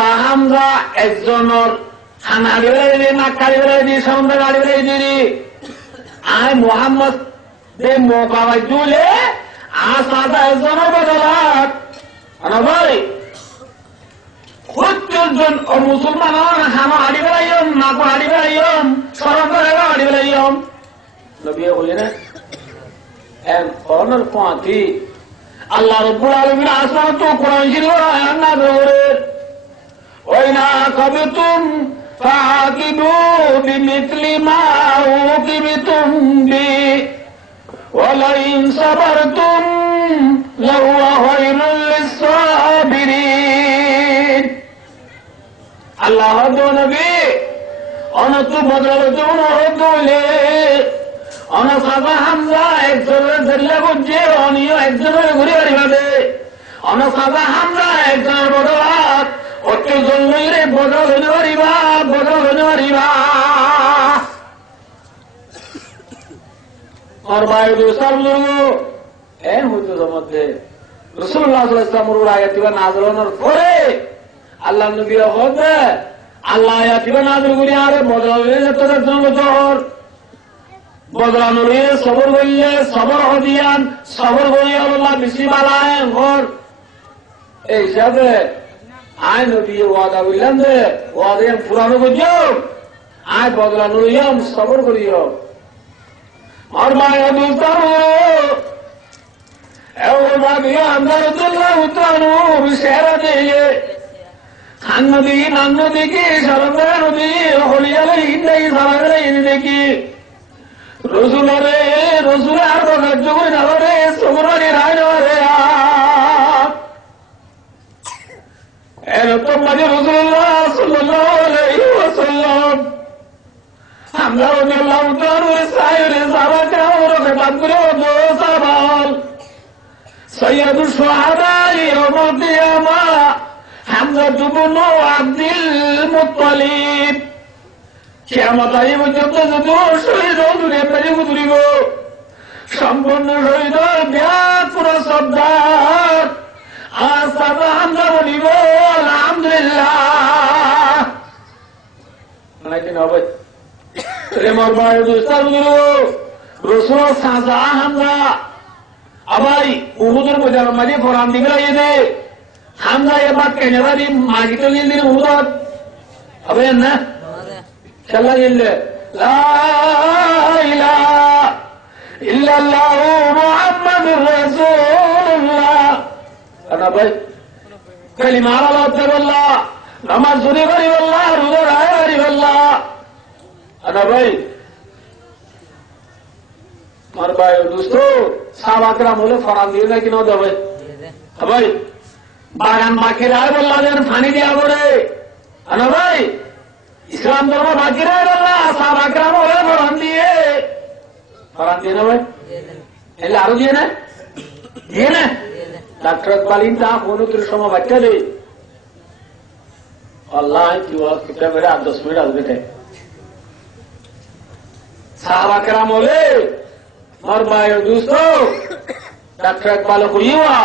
সাজা হামজা একজনের খানা বেড়াই দিয়ে নাক্কারি বেড়াই দিয়ে সন্ধ্যা গাড়ি বেড়াই দিয়ে আয় মোহাম্মদ দে মোকাবাই দুলে আর সাজা একজনের বদলাত ভাই 70 জন ও মুসলমান হানো হাড়ি বেড়াইম নাকো হাড়ি বেড়াইম সরকার হাড়ি বেড়াইম নবী বলি না এম করোনার পাঁচি আল্লাহ রব্বুল আলামিন আসমান তো কোরআন শরীফ আয়াত না ধরে ওই না কবে তুম ফাকিবু বিমিথলি মা উকিবিতুম বি ওয়ালা ইন সাবারতুম লাহুয়া খায়রুল লিস-সাবিরিন আল্লাহ নবী অনত বদল দৌলে অনসাবা হামজা একজনের ধরলে বুঝছে অনিও একজনের ঘুরে বাড়িবাদে অনসাবা হামজা একজনের বদলাত অতি জন্মে বদল হইতে পারিবা বদল হইতে পারিবা আর বায়ু দোষার এন হইতো মধ্যে রাসূলুল্লাহ সাল্লাল্লাহু আলাইহি ওয়াসাল্লাম আয়াতিবা নাযিলের পরে আল্লাহ নবী হতে আল্লাহ আয়াতিবা নাযিল করি আরে বদল হইলে তোদের জন্য জহর বদলানুরে সবর করলে সবর হদিয়ান সবর করি আল্লাহ বেশি বালায় ঘর এই হিসাবে আয় নবী ওয়াদা বললাম যে ওয়াদা পুরানো করছো আয় বদলানুরিয়াম সবর করিও আর মায়া দুস্তার ভাবি আমার উত্তরানু সেরা দিয়ে খান নদী নান নদীকে সারা নদী হলিয়ালে ইন্দাই সারা দেখি রসুলরে রসুলে আর কার্য করে না রে সমরে রায় রে এরকম মাঝে রসুল্লাহ সাল্লাল্লাহু আলাইহি ওয়াসাল্লাম আমরা রাদিয়াল্লাহু তাআলা সাইরে সাহাবাকে ওর খেতাব করে দো সাহাবাল সাইয়্যিদুশ শুহাদা ইয়াউমুল কিয়ামা হামজা ইবনে আব্দুল মুত্তালিব কিয়ামত আই পর্যন্ত যদি শহীদ হয়ে পেরে গুজরিব সম্পূর্ণ শহীদ ব্যাকুর সর্দার আর সাদা হামজা বলিব আলহামদুলিল্লাহ নাকি না ভাই প্রেমর বায়ু দুস্তার রসুল সাজা হামজা আবাই উহুদের মজার মাঝে ফোরান দিবে দে হামজা এবার কেনারি মাগিতে নিল উহুদ হবে না চলা গেলে লা ইলাহা ইল্লাল্লাহু মুহাম্মাদুর রাসূলুল্লাহ আনা ভাই কালিমা আল্লাহ তাআলা নামাজ শুনে করি আল্লাহ রোজা রাখি করি আল্লাহ আনা ভাই মার ভাই দোস্ত সাহাবাকরাম হলে ফরান দিয়ে না কিনা দেবে ভাই বাগান বাকি রায় বললা যেন পানি দেওয়া করে আনা ভাই ইসলাম ধর্ম বাকি রায় বললা সাহাবাকরাম হলে ফরান দিয়ে না ভাই এলে আরো দিয়ে না ডাক্তার বালিন তা কোনো তোর সময় বাচ্চা দে আল্লাহ কিতাব মেরে 10 মিনিট আসবে সাহাবাকরাম হলে और भाई दोस्तों डॉक्टर वालों को युवा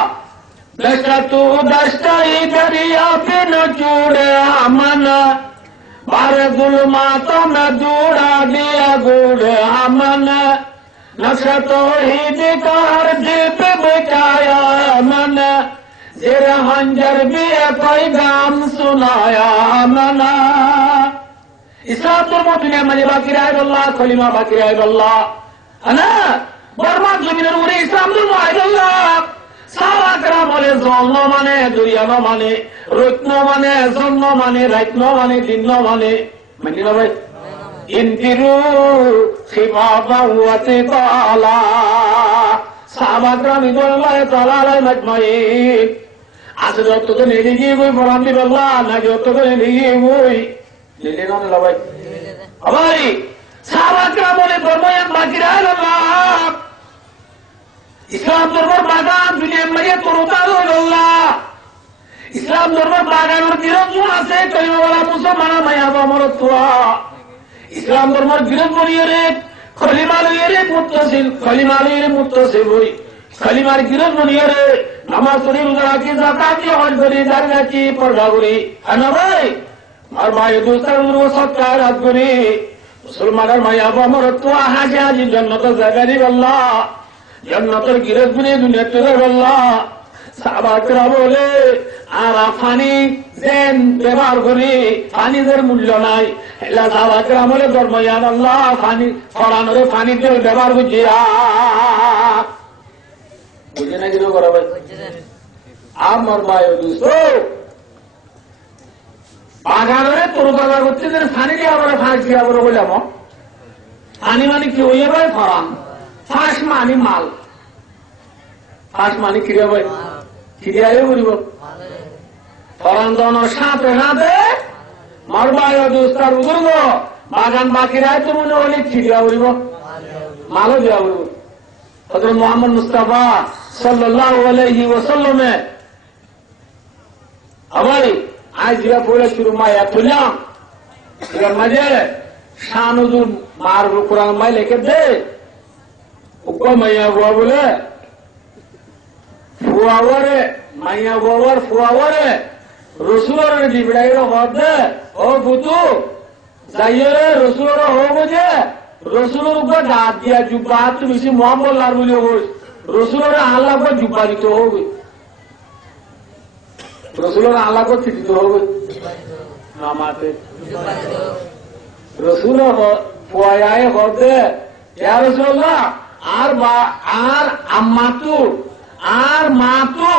दस्ता तू दस्ता ही दरिया पे न चूड़े हमन बारे गुलमातों में दूड़ा दिया गुड़े हमन नक्शा तो ही दिकार दिल पे बचाया मन जेर हंजर भी कोई गाम सुनाया मन इस्लाम धर्म दुनिया में बाकी रहे अल्लाह कलिमा बाकी रहे अल्लाह না বর্মার জমিনের উপরে ইসলাম ধর্ম আইল্লাহ সাহাবাকরাম বলে জন্ম মানে দুনিয়া মানে রত্ন মানে জন্ম মানে রাত্ন মানে দিন মানে মানি না ভাই ইনতিরু খিফাফা ওয়া তিকালা সাহাবাকরাম ইদুল্লাহ তাআলা আলাইহি মাজমাইন আসলে তো নেলি গিয়ে কই বলান দি আল্লাহ না যে তো নেলি গিয়ে কই নেলি না ভাই ভাই সাহাবাকরাম বলে ধর্ম বাকি রাখল ইসলাম ধর্মের বাগান দুনিয়ার মাঝে তরতাজা হইল ইসলাম ধর্মের বাগানের বিরোধ আছে কইমাওয়ালা মুসলমান মায়া মরত ইসলাম ধর্মের বিরোধ বলিয়ে রে খলিমা লইয়ে রে মুত্তাসিল খলিমা লইয়ে মুত্তাসিল হই খলিমার বিরোধ বলিয়ে রে নামাজ পড়ি, রোজা রাখি, যাকাত দিয়ে হজ করি, দাঁড়িয়ে রাখি, পর্দা করি, হ্যাঁ না ভাই? আর ভাই দোস্তার সৎকার রাত করি, মুসলমানের মাইয়া আমার তো হাসি হাসি জন্নতের জায়গারই বললা, জন্নতের গিরত গুনে দুনিয়া তোর বললা। সাহাবাকেরা বলে আর পানি যেন ব্যবহার করি, পানিদের মূল্য নাই। এলা সাহাবাকেরা বলে ধর্ময়ান আল্লাহ পানি ফরানোরে পানি দিয়ে ব্যবহার করছি। বুঝে না কিছু করা ভাই? আমার ভাই দুস্থ বাগানে তোর বাজার করছে যে পানি দিয়ে আবার ফাঁস দিয়ে আবার বললাম পানি মানে কি হইয়া ভাই? ফরান। ফাঁস মানে মাল, ফাঁস মানে ক্রিয়া ভাই, ক্রিয়ায় করিব ফরান দনের সাথে সাথে মারবাই দুস্তার উদুর্গ বাগান বাকিরায় তো মনে হলে ক্রিয়া করিব, মালও দেওয়া করিব। হযরত মুহাম্মদ মুস্তাফা সাল্লাল্লাহু আলাইহি ওয়াসাল্লামে আমারই আজ যেটা পড়ে শুরু মায়া তুললাম, এর মাঝে শানুজুর মার কোরআন মাই লিখে দে মাইয়া বুয়া বলে ফুয়াওয়ারে মাইয়া বুয়ার ফুয়াওয়ারে রসুলের ডিবড়াইর হদ দে ও বুতু যাইয়ে রসুলের হোক যে রসুলের উপর ডাক দিয়া জুব্বা তুমি মোহাম্মদ লার বলে হোক রসুলের আল্লাহ উপর জুব্বা দিতে হোক, রসুলের আল্লাহ উপর দিতে হোক নামাতে রসুল ফুয়ায় হদে রসুল্লাহ আর আম্মাতু আর মাতু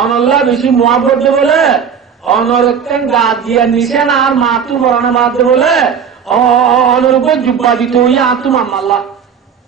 অনল্লাহ বেশি মহাব্বত বলে অনরক্ষণ গা দিয়া নিছেন আর মাতু বরানা বাদ বলে অনর উপর জুব্বা দিতে হইয়া আতুম আম্মাল্লাহ